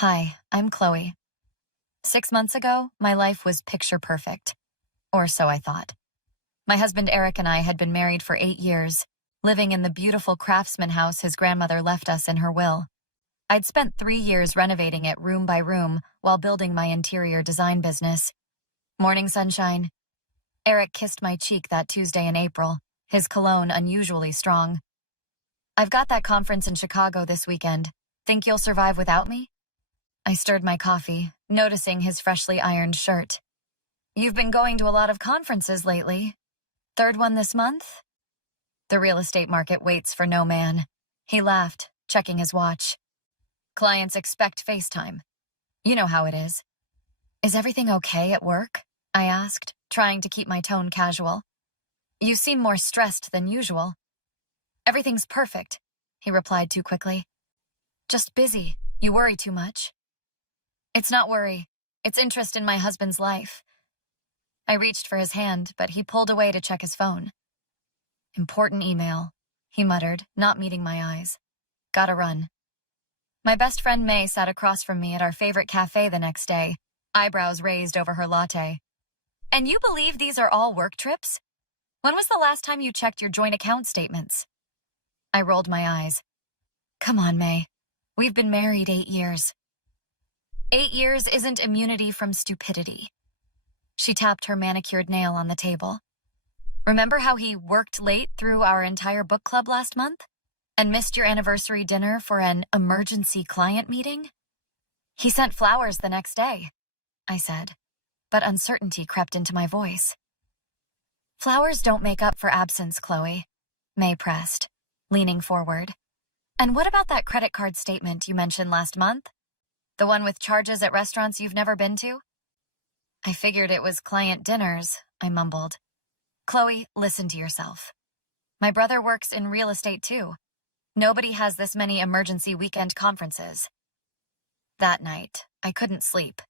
Hi, I'm Chloe. 6 months ago, my life was picture perfect. Or so I thought. My husband Eric and I had been married for 8 years, living in the beautiful craftsman house his grandmother left us in her will. I'd spent 3 years renovating it room by room while building my interior design business. Morning sunshine. Eric kissed my cheek that Tuesday in April, his cologne unusually strong. I've got that conference in Chicago this weekend. Think you'll survive without me? I stirred my coffee, noticing his freshly ironed shirt. You've been going to a lot of conferences lately. Third one this month? The real estate market waits for no man. He laughed, checking his watch. Clients expect FaceTime. You know how it is. Is everything okay at work? I asked, trying to keep my tone casual. You seem more stressed than usual. Everything's perfect, he replied too quickly. Just busy. You worry too much. It's not worry. It's interest in my husband's life. I reached for his hand, but he pulled away to check his phone. Important email, he muttered, not meeting my eyes. Gotta run. My best friend May sat across from me at our favorite cafe the next day, eyebrows raised over her latte. And you believe these are all work trips? When was the last time you checked your joint account statements? I rolled my eyes. Come on, May. We've been married 8 years. 8 years isn't immunity from stupidity. She tapped her manicured nail on the table. Remember how he worked late through our entire book club last month? And missed your anniversary dinner for an emergency client meeting? He sent flowers the next day, I said, but uncertainty crept into my voice. Flowers don't make up for absence, Chloe, May pressed, leaning forward. And what about that credit card statement you mentioned last month? The one with charges at restaurants you've never been to? I figured it was client dinners, I mumbled. Chloe, listen to yourself. My brother works in real estate too. Nobody has this many emergency weekend conferences. That night, I couldn't sleep.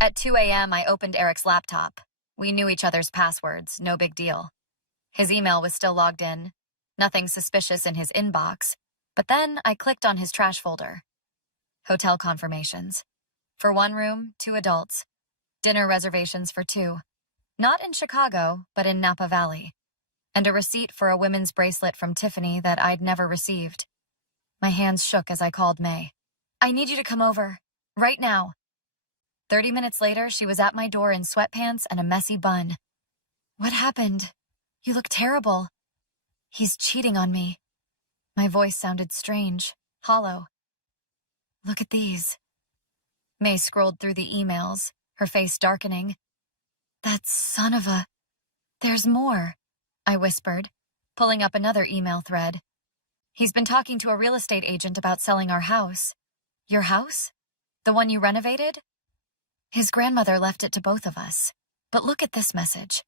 At 2 a.m., I opened Eric's laptop. We knew each other's passwords, no big deal. His email was still logged in. Nothing suspicious in his inbox. But then I clicked on his trash folder. Hotel confirmations. For 1 room, 2 adults. Dinner reservations for 2. Not in Chicago, but in Napa Valley. And a receipt for a women's bracelet from Tiffany that I'd never received. My hands shook as I called May. I need you to come over. Right now. 30 minutes later, she was at my door in sweatpants and a messy bun. What happened? You look terrible. He's cheating on me. My voice sounded strange, hollow. Look at these. May scrolled through the emails, her face darkening. That son of a... There's more, I whispered, pulling up another email thread. He's been talking to a real estate agent about selling our house. Your house? The one you renovated? His grandmother left it to both of us. But look at this message.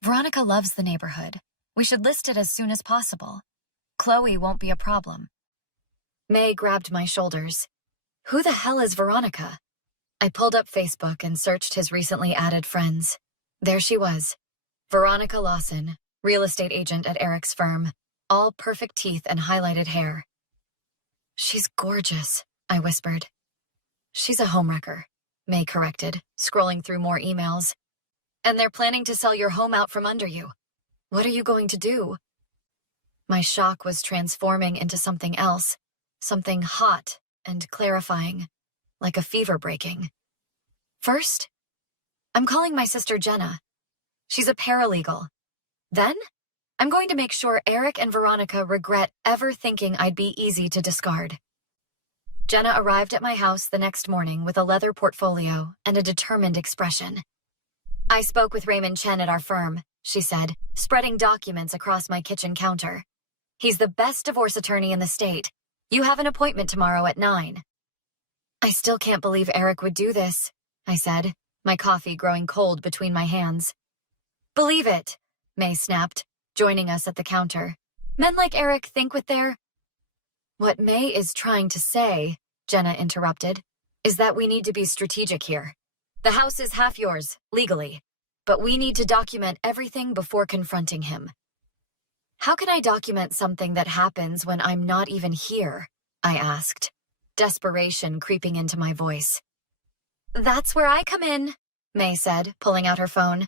Veronica loves the neighborhood. We should list it as soon as possible. Chloe won't be a problem. May grabbed my shoulders. Who the hell is Veronica? I pulled up Facebook and searched his recently added friends. There she was. Veronica Lawson, real estate agent at Eric's firm. All perfect teeth and highlighted hair. She's gorgeous, I whispered. She's a homewrecker, May corrected, scrolling through more emails. And they're planning to sell your home out from under you. What are you going to do? My shock was transforming into something else, something hot and clarifying, like a fever breaking. First, I'm calling my sister Jenna. She's a paralegal. Then, I'm going to make sure Eric and Veronica regret ever thinking I'd be easy to discard. Jenna arrived at my house the next morning with a leather portfolio and a determined expression. I spoke with Raymond Chen at our firm, she said, spreading documents across my kitchen counter. He's the best divorce attorney in the state. You have an appointment tomorrow at 9. I still can't believe Eric would do this, I said, my coffee growing cold between my hands. Believe it, May snapped, joining us at the counter. Men like Eric think with their... What May is trying to say, Jenna interrupted, is that we need to be strategic here. The house is half yours, legally, but we need to document everything before confronting him. How can I document something that happens when I'm not even here? I asked. desperation creeping into my voice. "That's where I come in," May said, pulling out her phone.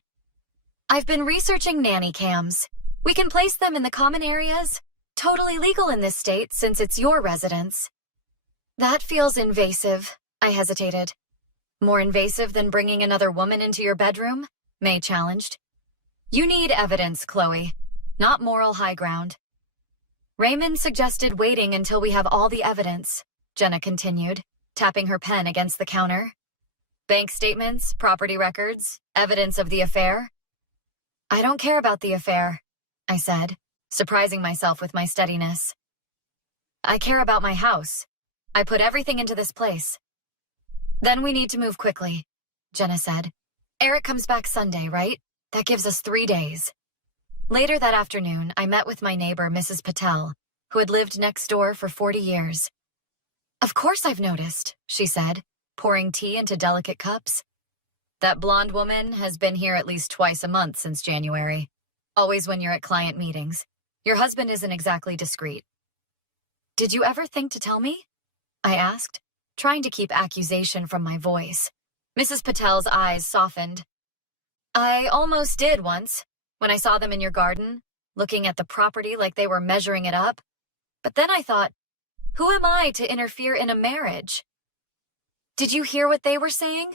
"I've been researching nanny cams. We can place them in the common areas. Totally legal in this state since it's your residence." "That feels invasive," I hesitated. "More invasive than bringing another woman into your bedroom?" May challenged. "You need evidence, Chloe, not moral high ground." "Raymond suggested waiting until we have all the evidence," Jenna continued, tapping her pen against the counter. "Bank statements, property records, evidence of the affair." "I don't care about the affair," I said, surprising myself with my steadiness. "I care about my house. I put everything into this place." "Then we need to move quickly," Jenna said. "Eric comes back Sunday, right? That gives us 3 days." Later that afternoon, I met with my neighbor, Mrs. Patel, who had lived next door for 40 years. "Of course I've noticed," she said, pouring tea into delicate cups. "That blonde woman has been here at least twice a month since January, always when you're at client meetings. Your husband isn't exactly discreet." "Did you ever think to tell me?" I asked, trying to keep accusation from my voice. Mrs. Patel's eyes softened. "I almost did once, when I saw them in your garden, looking at the property like they were measuring it up. But then I thought, who am I to interfere in a marriage?" "Did you hear what they were saying?"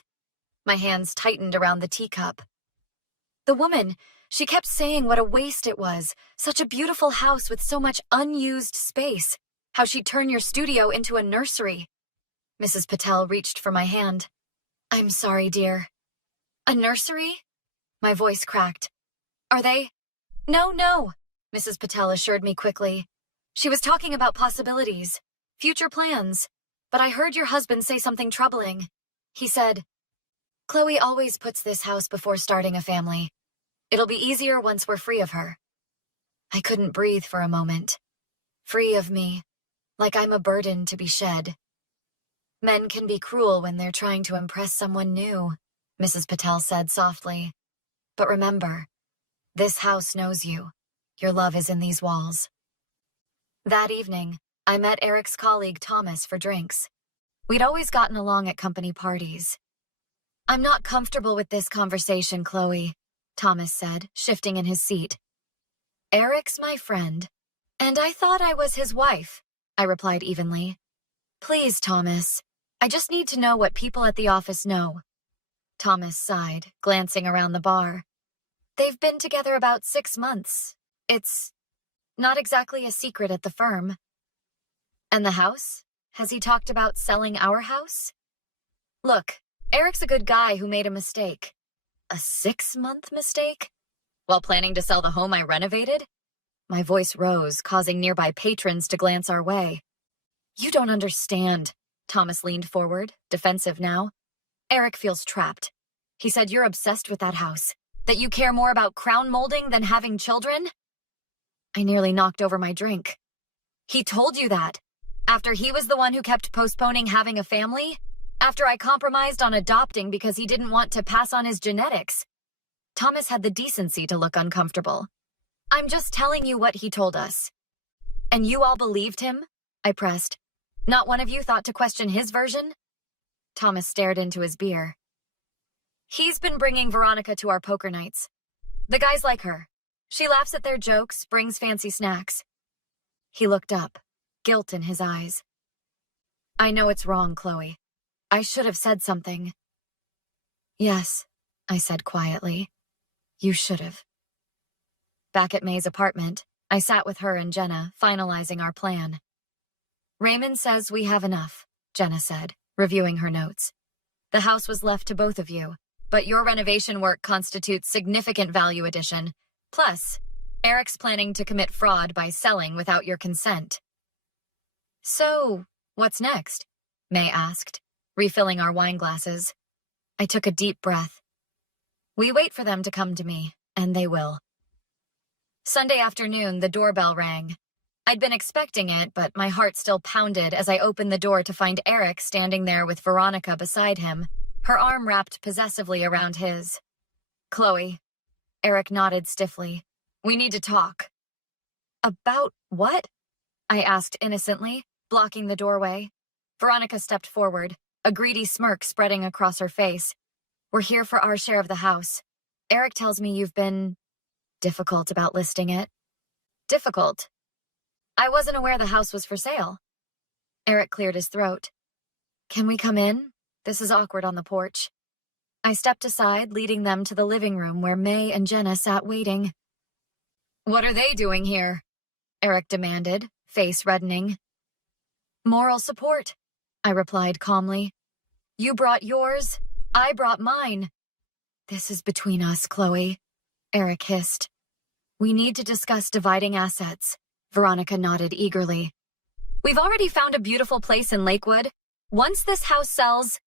My hands tightened around the teacup. "The woman, she kept saying what a waste it was, such a beautiful house with so much unused space, how she'd turn your studio into a nursery." Mrs. Patel reached for my hand. "I'm sorry, dear." "A nursery?" My voice cracked. "Are they—" No, Mrs. Patel assured me quickly. "She was talking about possibilities, future plans, but I heard your husband say something troubling. He said, 'Chloe always puts this house before starting a family. It'll be easier once we're free of her.' I couldn't breathe for a moment. Free of me, like I'm a burden to be shed. Men can be cruel when they're trying to impress someone new," Mrs. Patel said softly. "But remember, this house knows you. Your love is in these walls." That evening, I met Eric's colleague Thomas for drinks. We'd always gotten along at company parties. "I'm not comfortable with this conversation, Chloe," Thomas said, shifting in his seat. "Eric's my friend, and I thought I was his wife," I replied evenly. "Please, Thomas, I just need to know what people at the office know." Thomas sighed, glancing around the bar. "They've been together about 6 months. It's not exactly a secret at the firm." "And the house? Has he talked about selling our house?" "Look, Eric's a good guy who made a mistake." "A 6-month mistake? While planning to sell the home I renovated?" My voice rose, causing nearby patrons to glance our way. "You don't understand." Thomas leaned forward, defensive now. "Eric feels trapped. He said you're obsessed with that house, that you care more about crown molding than having children." I nearly knocked over my drink. "He told you that? After he was the one who kept postponing having a family? After I compromised on adopting because he didn't want to pass on his genetics?" Thomas had the decency to look uncomfortable. "I'm just telling you what he told us." "And you all believed him?" I pressed. "Not one of you thought to question his version?" Thomas stared into his beer. "He's been bringing Veronica to our poker nights. The guys like her. She laughs at their jokes, brings fancy snacks." He looked up, guilt in his eyes. "I know it's wrong, Chloe. I should have said something." "Yes," I said quietly. "You should have." Back at May's apartment, I sat with her and Jenna, finalizing our plan. "Raymond says we have enough," Jenna said, reviewing her notes. "The house was left to both of you, but your renovation work constitutes significant value addition. Plus, Eric's planning to commit fraud by selling without your consent." "So, what's next?" May asked, refilling our wine glasses. I took a deep breath. "We wait for them to come to me, and they will." Sunday afternoon, the doorbell rang. I'd been expecting it, but my heart still pounded as I opened the door to find Eric standing there with Veronica beside him, her arm wrapped possessively around his. "Chloe." Eric nodded stiffly. "We need to talk." "About what?" I asked innocently, blocking the doorway. Veronica stepped forward, a greedy smirk spreading across her face. We're here for our share of the house. Eric tells me you've been difficult about listing it. Difficult? I wasn't aware the house was for sale. Eric cleared his throat. Can we come in? This is awkward on the porch. I stepped aside, leading them to the living room where May and Jenna sat waiting. What are they doing here? Eric demanded, face reddening. Moral support, I replied calmly. You brought yours, I brought mine. This is between us, Chloe, Eric hissed. We need to discuss dividing assets, Veronica nodded eagerly. We've already found a beautiful place in Lakewood. Once this house sells...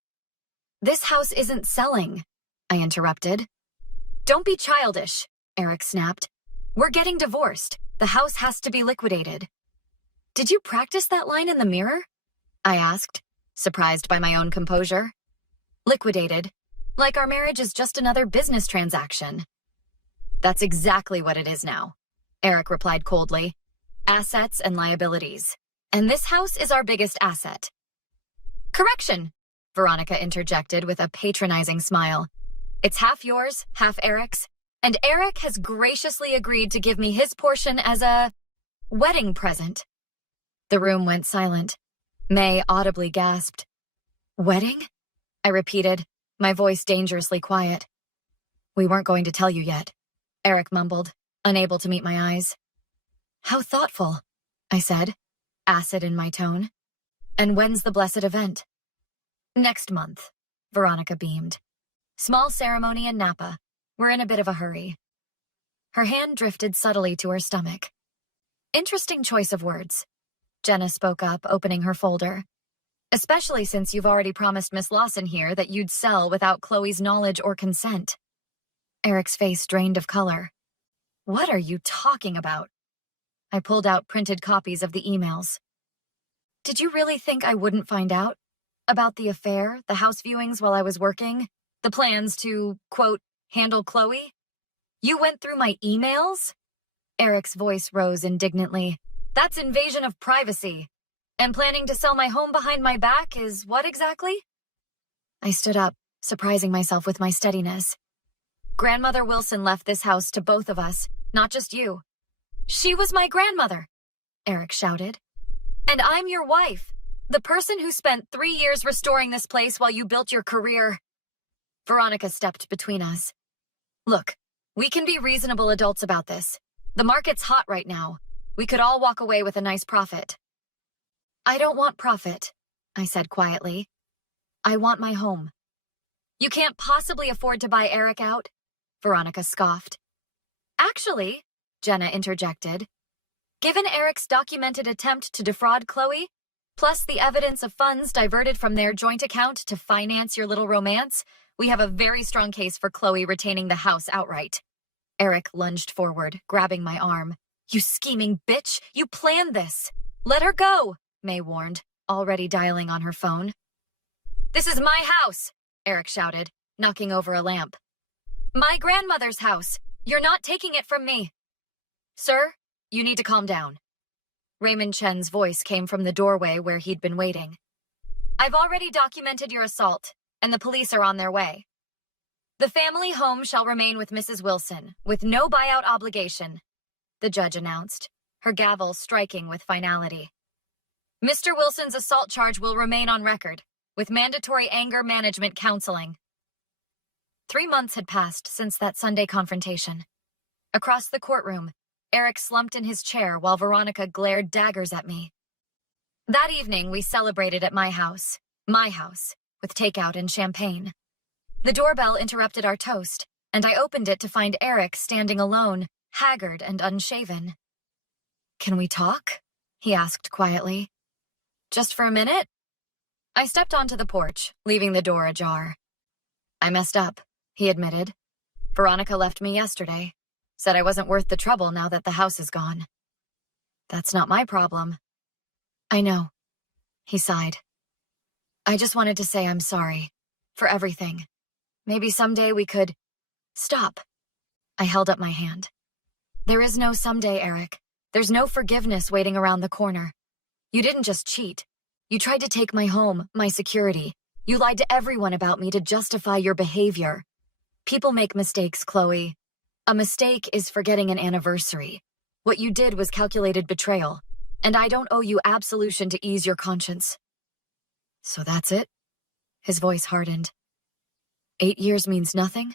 This house isn't selling, I interrupted. Don't be childish, Eric snapped. We're getting divorced. The house has to be liquidated. Did you practice that line in the mirror? I asked, surprised by my own composure. Liquidated, like our marriage is just another business transaction. That's exactly what it is now, Eric replied coldly. Assets and liabilities. And this house is our biggest asset. Correction, Veronica interjected with a patronizing smile. It's half yours, half Eric's, and Eric has graciously agreed to give me his portion as a wedding present. The room went silent. May audibly gasped. Wedding? I repeated, my voice dangerously quiet. We weren't going to tell you yet, Eric mumbled, unable to meet my eyes. How thoughtful, I said, acid in my tone. And when's the blessed event? Next month, Veronica beamed. Small ceremony in Napa. We're in a bit of a hurry. Her hand drifted subtly to her stomach. Interesting choice of words. Jenna spoke up, opening her folder. Especially since you've already promised Miss Lawson here that you'd sell without Chloe's knowledge or consent. Eric's face drained of color. What are you talking about? I pulled out printed copies of the emails. Did you really think I wouldn't find out? About the affair, the house viewings while I was working, the plans to, quote, handle Chloe? You went through my emails? Eric's voice rose indignantly. That's invasion of privacy. And planning to sell my home behind my back is what exactly? I stood up, surprising myself with my steadiness. Grandmother Wilson left this house to both of us, not just you. She was my grandmother, Eric shouted. And I'm your wife, the person who spent 3 years restoring this place while you built your career. Veronica stepped between us. Look, we can be reasonable adults about this. The market's hot right now. We could all walk away with a nice profit. I don't want profit, I said quietly. I want my home. You can't possibly afford to buy Eric out, Veronica scoffed. Actually, Jenna interjected, given Eric's documented attempt to defraud Chloe, plus the evidence of funds diverted from their joint account to finance your little romance, we have a very strong case for Chloe retaining the house outright. Eric lunged forward, grabbing my arm. You scheming bitch! You planned this! Let her go! May warned, already dialing on her phone. This is my house, Eric shouted, knocking over a lamp. My grandmother's house. You're not taking it from me. Sir, you need to calm down. Raymond Chen's voice came from the doorway where he'd been waiting. I've already documented your assault, and the police are on their way. The family home shall remain with Mrs. Wilson, with no buyout obligation, the judge announced, her gavel striking with finality. Mr. Wilson's assault charge will remain on record, with mandatory anger management counseling. 3 months had passed since that Sunday confrontation. Across the courtroom, Eric slumped in his chair while Veronica glared daggers at me. That evening, we celebrated at my house, with takeout and champagne. The doorbell interrupted our toast, and I opened it to find Eric standing alone, haggard and unshaven. Can we talk? He asked quietly. Just for a minute? I stepped onto the porch, leaving the door ajar. I messed up, he admitted. Veronica left me yesterday. Said I wasn't worth the trouble now that the house is gone. That's not my problem. I know, he sighed. I just wanted to say I'm sorry. For everything. Maybe someday we could... Stop. I held up my hand. There is no someday, Eric. There's no forgiveness waiting around the corner. You didn't just cheat. You tried to take my home, my security. You lied to everyone about me to justify your behavior. People make mistakes, Chloe. A mistake is forgetting an anniversary. What you did was calculated betrayal, and I don't owe you absolution to ease your conscience. So that's it? His voice hardened. 8 years means nothing?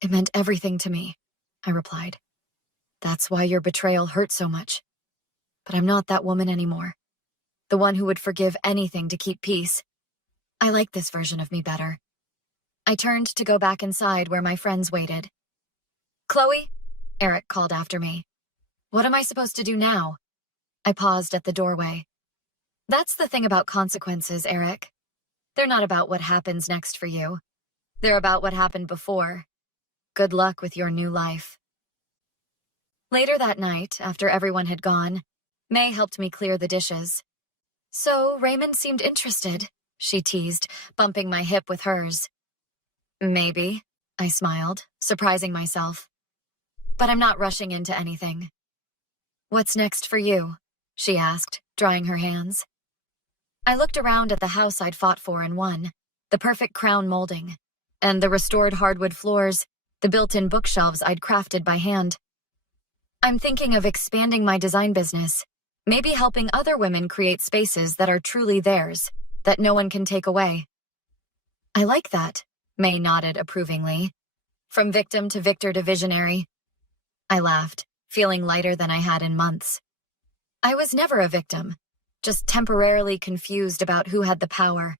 It meant everything to me, I replied. That's why your betrayal hurt so much. But I'm not that woman anymore. The one who would forgive anything to keep peace. I like this version of me better. I turned to go back inside where my friends waited. Chloe? Eric called after me. What am I supposed to do now? I paused at the doorway. That's the thing about consequences, Eric. They're not about what happens next for you. They're about what happened before. Good luck with your new life. Later that night, after everyone had gone, May helped me clear the dishes. So Raymond seemed interested, she teased, bumping my hip with hers. Maybe, I smiled, surprising myself. But I'm not rushing into anything. What's next for you? She asked, drying her hands. I looked around at the house I'd fought for and won, the perfect crown molding, and the restored hardwood floors, the built-in bookshelves I'd crafted by hand. I'm thinking of expanding my design business, maybe helping other women create spaces that are truly theirs, that no one can take away. I like that, May nodded approvingly. From victim to victor to visionary. I laughed, feeling lighter than I had in months. I was never a victim, just temporarily confused about who had the power.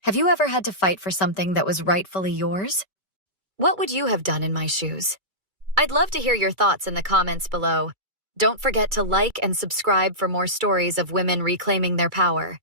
Have you ever had to fight for something that was rightfully yours? What would you have done in my shoes? I'd love to hear your thoughts in the comments below. Don't forget to like and subscribe for more stories of women reclaiming their power.